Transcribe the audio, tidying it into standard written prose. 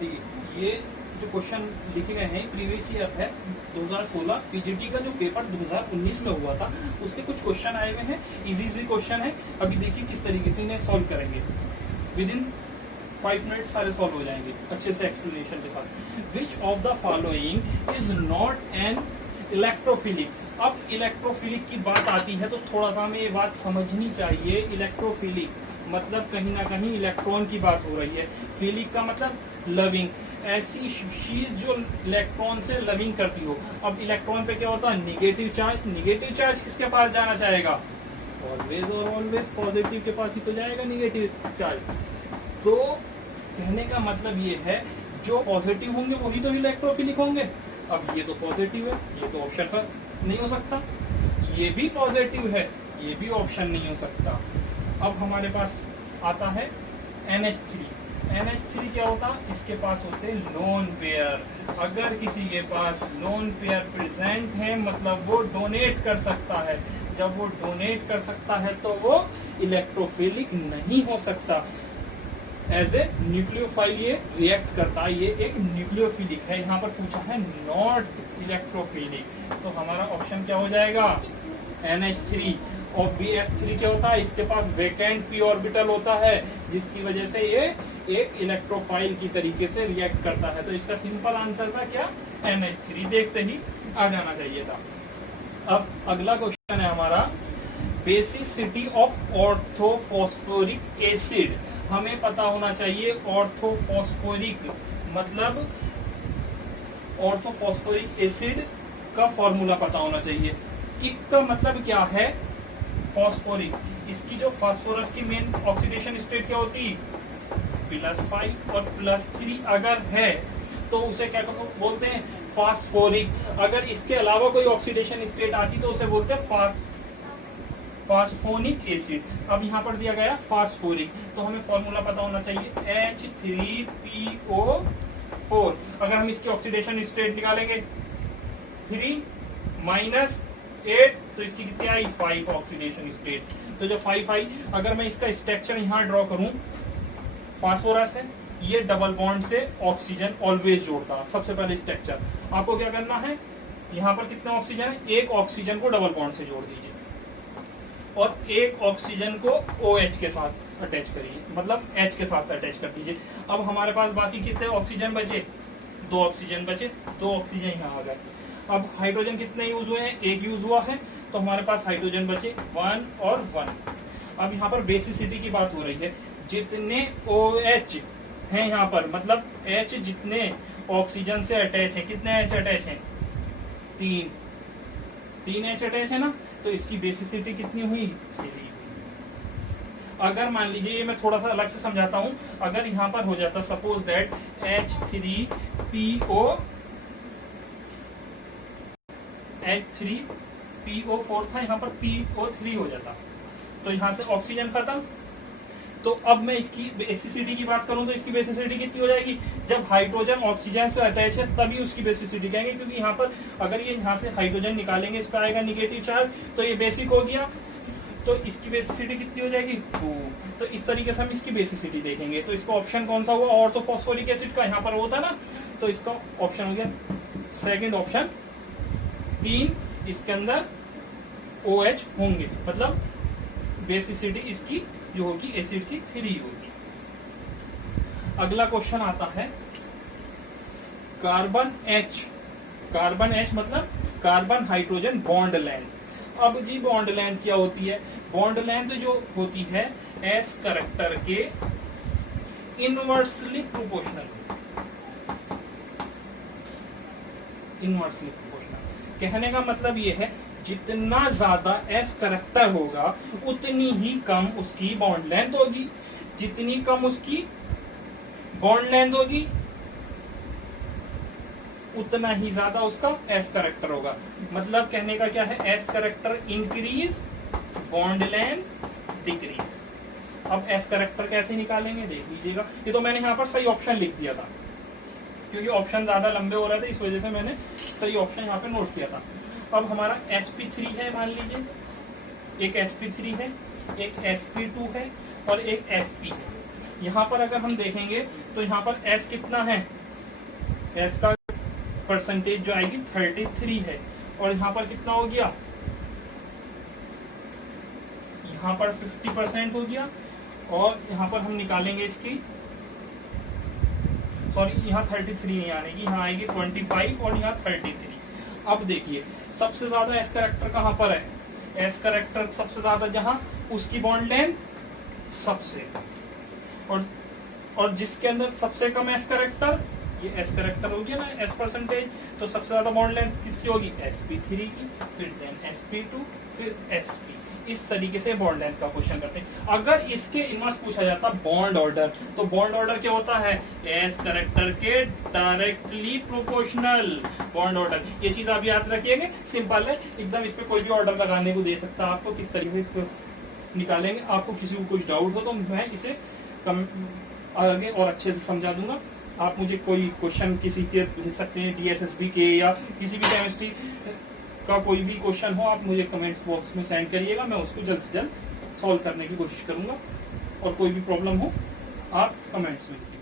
देखिए ये जो क्वेश्चन लिखे गए हैं प्रीवियस ईयर है 2016 पीजीटी का जो पेपर 2019 में हुआ था उसके कुछ क्वेश्चन आए हुए हैं, इजी क्वेश्चन है। अभी देखिए किस तरीके से इन्हें सॉल्व करेंगे, विद इन 5 मिनट सारे सॉल्व हो जाएंगे अच्छे से एक्सप्लेनेशन के साथ। Which of the following is not an electrophilic. अब इलेक्ट्रोफिलिक की बात आती है तो थोड़ा सा हमें ये बात समझनी चाहिए। इलेक्ट्रोफिलिक मतलब कहीं ना कहीं इलेक्ट्रॉन की बात हो रही है, फिलिक का मतलब लविंग, ऐसी चीज जो इलेक्ट्रॉन से लविंग करती हो। अब इलेक्ट्रॉन पे क्या होता है, निगेटिव चार्ज। निगेटिव चार्ज किसके पास जाना चाहेगा, ऑलवेज और ऑलवेज पॉजिटिव के पास ही तो जाएगा निगेटिव चार्ज। तो कहने का मतलब ये है जो पॉजिटिव होंगे वही तो इलेक्ट्रोफिलिक होंगे। अब ये तो पॉजिटिव है, ये तो ऑप्शन पर नहीं हो सकता, ये भी पॉजिटिव है, ये भी ऑप्शन नहीं हो सकता। अब हमारे पास आता है NH3। NH3 क्या होता, इसके पास होते हैं लोन पेयर। अगर किसी के पास लोन पेयर प्रेजेंट है मतलब वो डोनेट कर सकता है। जब वो डोनेट कर सकता है तो वो इलेक्ट्रोफिलिक नहीं हो सकता। एज ए न्यूक्लियोफाइल ये रिएक्ट करता है, ये एक न्यूक्लियोफिलिक है। यहाँ पर पूछा है नॉट इलेक्ट्रोफिलिक, तो हमारा ऑप्शन क्या हो जाएगा, NH3। और BF3 क्या होता है, इसके पास वेकेंट p ऑर्बिटल होता है जिसकी वजह से ये एक इलेक्ट्रोफाइल की तरीके से रिएक्ट करता है। तो इसका सिंपल आंसर था क्या, NH3। देखते ही आ जाना चाहिए था। अब अगला क्वेश्चन है हमारा, बेसिसिटी ऑफ ऑर्थोफॉस्फोरिक एसिड। हमें पता होना चाहिए ऑर्थोफॉस्फोरिक मतलब ऑर्थोफॉस्फोरिक एसिड का फॉर्मूला पता होना चाहिए। इक का मतलब क्या है, फॉस्फोरिक। इसकी जो फास्फोरस की मेन ऑक्सीडेशन स्टेट क्या होती, +5 और +3 अगर है तो उसे क्या बोलते हैं, फास्फोरिक। अगर इसके अलावा कोई ऑक्सीडेशन स्टेट आती तो उसे बोलते हैं फास्फोनिक एसिड। अब यहाँ पर दिया गया फास्फोरिक, तो हमें फॉर्मूला पता होना चाहिए H3PO4। अगर हम इसकी ऑक्सीडेशन स्टेट निकालेंगे 3 - 8 तो इसकी कितनी आई, 5 ऑक्सीडेशन स्टेट। तो जो 5 आई, अगर मैं इसका स्ट्रक्चर यहाँ ड्रॉ करूं, फास्फोरस है, ये डबल बॉन्ड से ऑक्सीजन ऑलवेज जोड़ता। सबसे पहले स्ट्रक्चर आपको क्या करना है, यहाँ पर कितना ऑक्सीजन है, एक ऑक्सीजन को डबल बॉन्ड से जोड़ दीजिए और एक ऑक्सीजन को OH के साथ अटैच करिए, मतलब H के साथ अटैच कर दीजिए। अब हमारे पास बाकी कितने ऑक्सीजन बचे, 2 ऑक्सीजन बचे, 2 ऑक्सीजन यहाँ आ गए। अब हाइड्रोजन कितने यूज हुए हैं, एक यूज हुआ है, तो हमारे पास हाइड्रोजन बचे 1 और 1। अब यहाँ पर बेसिसिटी की बात हो रही है, जितने OH हैं यहाँ पर, मतलब H जितने ऑक्सीजन से अटैच है, कितने H अटैच है, 3 H अटैच है ना, तो इसकी बेसिसिटी कितनी हुई, 3। अगर मान लीजिए, ये मैं थोड़ा सा अलग से समझाता हूं, अगर यहाँ पर हो जाता सपोज दैट H3PO4 था, यहाँ पर PO3 हो जाता, तो यहाँ से ऑक्सीजन खत्म। तो अब मैं इसकी बेसिसिटी की बात करूं तो इसकी बेसिसिटी कितनी हो जाएगी, जब हाइड्रोजन ऑक्सीजन से अटैच है तभी उसकी बेसिसिटी कहेंगे, क्योंकि यहाँ पर अगर ये यहाँ से हाइड्रोजन निकालेंगे, इस पर आएगा निगेटिव चार्ज, तो ये बेसिक हो गया, तो इसकी बेसिसिटी कितनी हो जाएगी, 2। तो इस तरीके से हम इसकी बेसिसिटी देखेंगे। तो इसका ऑप्शन कौन सा हुआ, ऑर्थोफॉस्फोरिक एसिड का, यहाँ पर होता ना, तो इसका ऑप्शन हो गया सेकेंड ऑप्शन, 3। इसके अंदर OH होंगे, मतलब बेसिसिटी इसकी जो होगी एसिड की 3 होगी। अगला क्वेश्चन आता है कार्बन H। कार्बन H मतलब कार्बन हाइड्रोजन बॉन्ड लेंथ। अब जी बॉन्ड लेंथ क्या होती है, बॉन्ड लेंथ जो होती है S कैरेक्टर के इनवर्सली प्रोपोर्शनल। इनवर्सली प्रोपोर्शनल कहने का मतलब ये है, जितना ज्यादा S कैरेक्टर होगा उतनी ही कम उसकी बॉन्ड लेंथ होगी। जितनी कम उसकी बॉन्ड लेंथ होगी उतना ही ज्यादा उसका S कैरेक्टर होगा। मतलब कहने का क्या है, S character increase, bond length decrease. अब S कैरेक्टर कैसे निकालेंगे देख लीजिएगा। ये तो मैंने यहाँ पर सही ऑप्शन लिख दिया था, क्योंकि ऑप्शन ज्यादा लंबे हो रहे थे, इस वजह से मैंने सही ऑप्शन यहाँ पे नोट किया था। अब हमारा sp3 है, मान लीजिए एक sp3 है, एक sp2 है और एक sp है। यहाँ पर अगर हम देखेंगे तो यहाँ पर एस कितना है, एस का परसेंटेज जो आएगी 33 है, और यहाँ पर कितना हो गया, यहाँ पर 50% हो गया, और यहाँ पर हम निकालेंगे इसकी, सॉरी यहाँ 33 नहीं आएगी, यहाँ आएगी 25 और यहाँ 33। अब देखिए सबसे ज्यादा एस कैरेक्टर कहाँ पर है, एस कैरेक्टर सबसे ज्यादा जहाँ, उसकी बॉन्ड लेंथ सबसे, और जिसके अंदर सबसे कम एस कैरेक्टर, ये एस कैरेक्टर हो गया ना एस परसेंटेज, तो सबसे ज्यादा बॉन्ड लेंथ किसकी होगी, sp3 की, फिर देन sp2, फिर sp। इस तरीके से बॉन्ड लेंथ का क्वेश्चन करते हैं। अगर इसके इनवर्स पूछा जाता बॉन्ड ऑर्डर, तो बॉन्ड ऑर्डर क्या होता है, एस कैरेक्टर के डायरेक्टली प्रोपोर्शनल बॉन्ड ऑर्डर। ये चीज आप याद रखिएगा, सिंपल है एकदम, इस पे कोई भी ऑर्डर लगाने को दे सकता है आपको, किस तरीके से निकालेंगे। आपको किसी को कुछ डाउट हो तो मैं इसे आगे और अच्छे से समझा दूंगा। आप मुझे कोई क्वेश्चन किसी के भेज सकते हैं, DSSB के या किसी भी केमिस्ट्री का कोई भी क्वेश्चन हो, आप मुझे कमेंट्स बॉक्स में सेंड करिएगा, मैं उसको जल्द से जल्द सॉल्व करने की कोशिश करूंगा। और कोई भी प्रॉब्लम हो आप कमेंट्स में लिखिए।